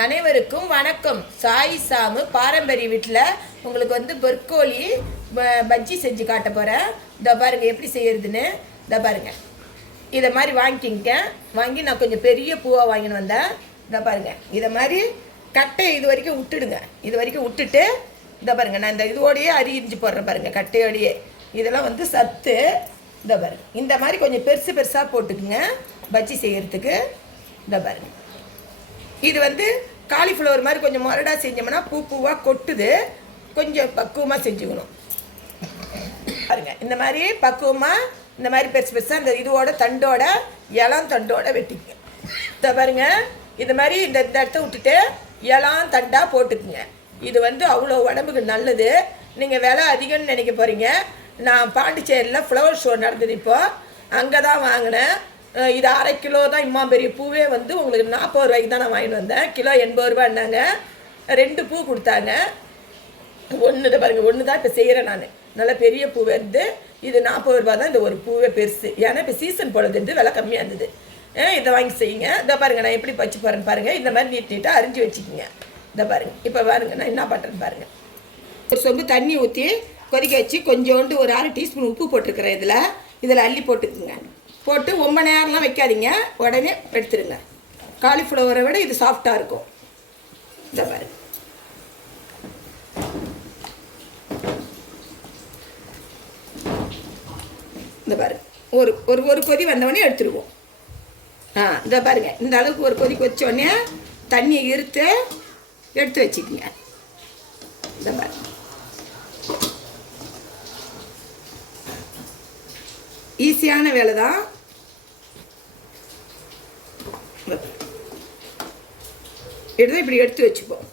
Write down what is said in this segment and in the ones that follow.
அனைவருக்கும் வணக்கம். சாய் சாமு பாரம்பரிய வீட்டில் உங்களுக்கு வந்து பொற்கோழி பஜ்ஜி செஞ்சு காட்ட போகிறேன். இதை பாருங்கள் எப்படி செய்யறதுன்னு. இதை பாருங்கள், இதை மாதிரி வாங்கிக்கிங்க. வாங்கி நான் கொஞ்சம் பெரிய பூவாக வாங்கின்னு வந்தேன். இதை பாருங்கள், இதை மாதிரி கட்டை இது வரைக்கும் விட்டுடுங்க. இது வரைக்கும் விட்டுட்டு இதை பாருங்கள், நான் இந்த இதோடையே அரிஞ்சு போடுறேன் பாருங்கள், கட்டையோடையே. இதெல்லாம் வந்து சத்து. இதை பாருங்கள், இந்த மாதிரி கொஞ்சம் பெருசு பெருசாக போட்டுக்குங்க பஜ்ஜி செய்கிறதுக்கு. இதை பாருங்கள், இது வந்து காலிஃப்ளவர் மாதிரி கொஞ்சம் முரடாக செஞ்சோம்னா பூவாக கொட்டுது. கொஞ்சம் பக்குவமாக செஞ்சுக்கணும் பாருங்க. இந்த மாதிரி பக்குவமாக இந்த மாதிரி பெருசு பெருசாக இந்த இதோட தண்டோட இளம் தண்டோட வெட்டிங்க. இதை பாருங்க, இது மாதிரி இந்த இடத்த விட்டுட்டு இளம் தண்டாக போட்டுக்குங்க. இது வந்து அவ்வளோ உடம்புக்கு நல்லது. நீங்கள் விலை அதிகம்னு நினைக்க போகிறீங்க. நான் பாண்டிச்சேரியில் ஃப்ளவர் ஷோ நடந்தது, இப்போது அங்கே தான் வாங்கினேன். இது 1/2 கிலோ தான். இம்மா பெரிய பூவே வந்து உங்களுக்கு 40 ரூபாய்க்கு தான் நான் வாங்கிட்டு வந்தேன். கிலோ 80 ரூபான்னாங்க. 2 பூ கொடுத்தாங்க. ஒன்று பாருங்கள், ஒன்று தான் இப்போ செய்கிறேன் நான். நல்லா பெரிய பூ வந்து இது 40 ரூபா தான். இந்த ஒரு பூவே பெருசு. ஏன்னா இப்போ சீசன் போடுறது விலை கம்மியாக இருந்தது. இதை வாங்கி செய்யுங்க. இதை பாருங்கள், நான் எப்படி பச்சு போகிறேன்னு பாருங்கள். இந்த மாதிரி நீட்டாக அரிஞ்சு வச்சுக்கோங்க. இதை பாருங்கள், இப்போ பாருங்கள் நான் என்ன பண்ணுறேன்னு பாருங்கள். ஒரு சொம்பு தண்ணி ஊற்றி கொதிக்க வச்சு கொஞ்சோண்டு ஒரு 1/2 டீஸ்பூன் உப்பு போட்டிருக்கிறேன். இதில் அள்ளி போட்டுக்குங்க. போட்டு ரொம்ப நேரம்லாம் வைக்காதீங்க, உடனே எடுத்துருங்க. காலிஃப்ளவரை விட இது சாஃப்டாக இருக்கும். இந்த பாரு, இந்த பாரு, ஒரு ஒரு ஒரு கொதி வந்தவொடனே எடுத்துருவோம். இந்த பாருங்க, இந்த அளவுக்கு ஒரு கொதி கொதிச்சோடனே தண்ணியை எடுத்து வச்சுக்கோங்க. இந்த பாரு, ஈஸியான வேலை தான். இப்படி எடுத்து வச்சுப்போம்.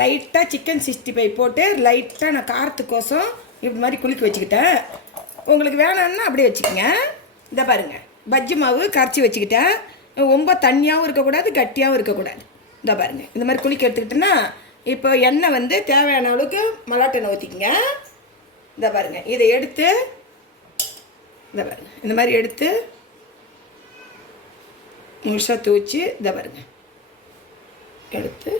லைட்டாக சிக்கன் 65 போட்டு லைட்டாக நான் காரத்துக்கோசம் இப்படி மாதிரி குளிக்க வச்சுக்கிட்டேன். உங்களுக்கு வேணான்னா அப்படியே வச்சுக்கோங்க. இதை பாருங்கள், பஜ்ஜி மாவு கரைச்சி வச்சுக்கிட்டேன். ரொம்ப தண்ணியாகவும் இருக்கக்கூடாது, கட்டியாகவும் இருக்கக்கூடாது. இதை பாருங்கள், இந்த மாதிரி குளிக்க எடுத்துக்கிட்டேன்னா இப்போ எண்ணெய் வந்து தேவையான அளவுக்கு மலாட்டை எண்ணெய் ஊற்றிக்கங்க. இதை பாருங்கள், இதை எடுத்து இதை பாருங்க, இந்த மாதிரி எடுத்து முழுசாக தூச்சி இதை பாருங்க எடுத்து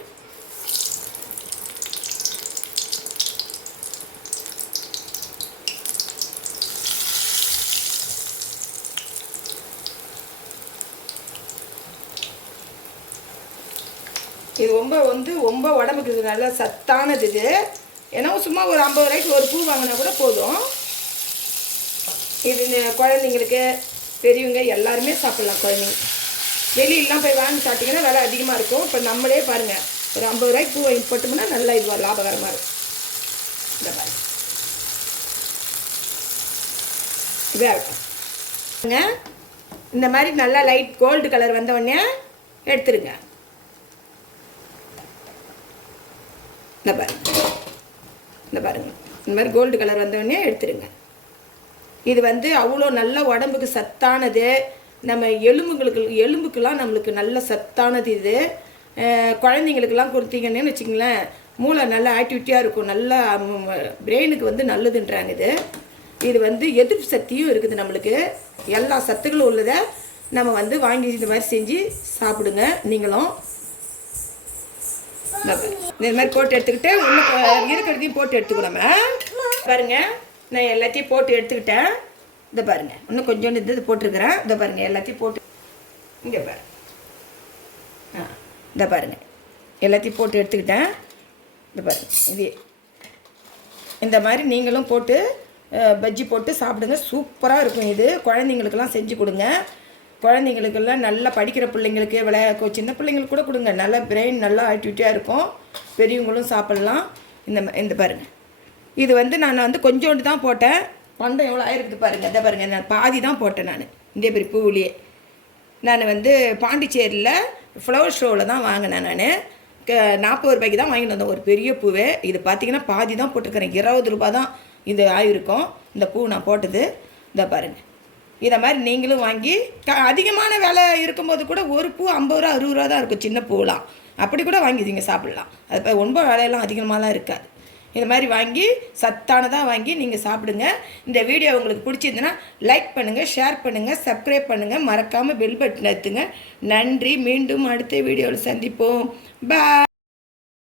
இது ரொம்ப உடம்புக்கு நல்லா சத்தானது இது. ஏன்னா சும்மா ஒரு 50 ரூபாய்க்கு ஒரு பூ வாங்கினா கூட போதும். இது இந்த குழந்தைங்களுக்கு பெரியவங்க எல்லாருமே சாப்பிட்லாம். குழந்தைங்க வெளியெல்லாம் போய் வாங்கி சாப்பிட்டிங்கன்னா விலை அதிகமாக இருக்கும். இப்போ நம்மளே பாருங்கள், ஒரு 50 ரூபாய்க்கு பூ வாங்கி போட்டோம்னா நல்லா இது லாபகரமாக இருக்கும். இந்த பாருங்க, இதே இருக்குங்க. இந்த மாதிரி நல்லா லைட் கோல்டு கலர் வந்தவுடனே எடுத்துருங்க. இந்த பாருங்க, இந்த மாதிரி கோல்டு கலர் வந்தவுடனே எடுத்துருங்க. இது வந்து அவ்வளோ நல்ல உடம்புக்கு சத்தானது. நம்ம எலும்புக்கெல்லாம் நம்மளுக்கு நல்ல சத்தானது இது. குழந்தைங்களுக்கெல்லாம் கொடுத்தீங்கன்னு வச்சுங்களேன், மூளை நல்லா ஆக்டிவிட்டியாக இருக்கும். நல்லா பிரெயினுக்கு வந்து நல்லதுன்றாங்க. இது வந்து எதிர்ப்பு சக்தியும் இருக்குது. நம்மளுக்கு எல்லா சத்துக்களும் உள்ளதை நம்ம வந்து வாங்கி இந்த மாதிரி செஞ்சு சாப்பிடுங்க. நீங்களும் இந்த மாதிரி போட்டு எடுத்துக்கிட்டு ஒன்று இருக்கிறதையும் போட்டு எடுத்துக்கணும். பாருங்கள், நான் எல்லாத்தையும் போட்டு எடுத்துக்கிட்டேன். இதை பாருங்கள், இன்னும் கொஞ்சோண்டு இது போட்டிருக்கிறேன். இதை பாருங்கள், எல்லாத்தையும் போட்டு இங்கே பாருங்கள். இதை பாருங்கள், எல்லாத்தையும் போட்டு எடுத்துக்கிட்டேன். இதை பாருங்கள், இது இந்த மாதிரி நீங்களும் போட்டு பஜ்ஜி போட்டு சாப்பிடுங்க. சூப்பராக இருக்கும். இது குழந்தைங்களுக்கெல்லாம் செஞ்சு கொடுங்க. குழந்தைங்களுக்கெல்லாம் நல்லா படிக்கிற பிள்ளைங்களுக்கு, சின்ன பிள்ளைங்களுக்கு கூட கொடுங்க. நல்லா பிரெயின் நல்லா ஆக்டிவிட்டியாக இருக்கும். பெரியவங்களும் சாப்பிட்லாம். இந்த பாருங்கள், இது வந்து நான் வந்து கொஞ்சோண்டு தான் போட்டேன். பண்டம் எவ்வளோ ஆயிருக்குது பாருங்கள். இதை பாருங்கள், நான் பாதி தான் போட்டேன். நான் இந்த பெரிய பூவிலேயே நான் வந்து பாண்டிச்சேரியில் ஃப்ளவர் ஷோவில் தான் வாங்கினேன். நான் 40 ரூபாய்க்கு தான் வாங்கிட்டு வந்தேன் ஒரு பெரிய பூவே. இது பார்த்திங்கன்னா பாதி தான் போட்டிருக்கிறேன். 20 ரூபா தான் இது ஆகிருக்கும் இந்த பூ நான் போட்டது. இதை பாருங்கள், இதை மாதிரி நீங்களும் வாங்கி அதிகமான விலை இருக்கும்போது கூட ஒரு பூ 50 ரூபா 60 ரூபா தான் இருக்கும். சின்ன பூவெலாம் அப்படி கூட வாங்கி நீங்கள் சாப்பிட்லாம். அது ரொம்ப விலையெல்லாம் அதிகமாகலாம் இருக்காது. இது மாதிரி வாங்கி சத்தானதாக வாங்கி நீங்கள் சாப்பிடுங்க. இந்த வீடியோ உங்களுக்கு பிடிச்சிருந்துன்னா லைக் பண்ணுங்கள், ஷேர் பண்ணுங்கள், சப்ஸ்கிரைப் பண்ணுங்கள், மறக்காமல் பெல் பட்டன் அழுத்துங்க. நன்றி. மீண்டும் அடுத்த வீடியோவில் சந்திப்போம். பாய்.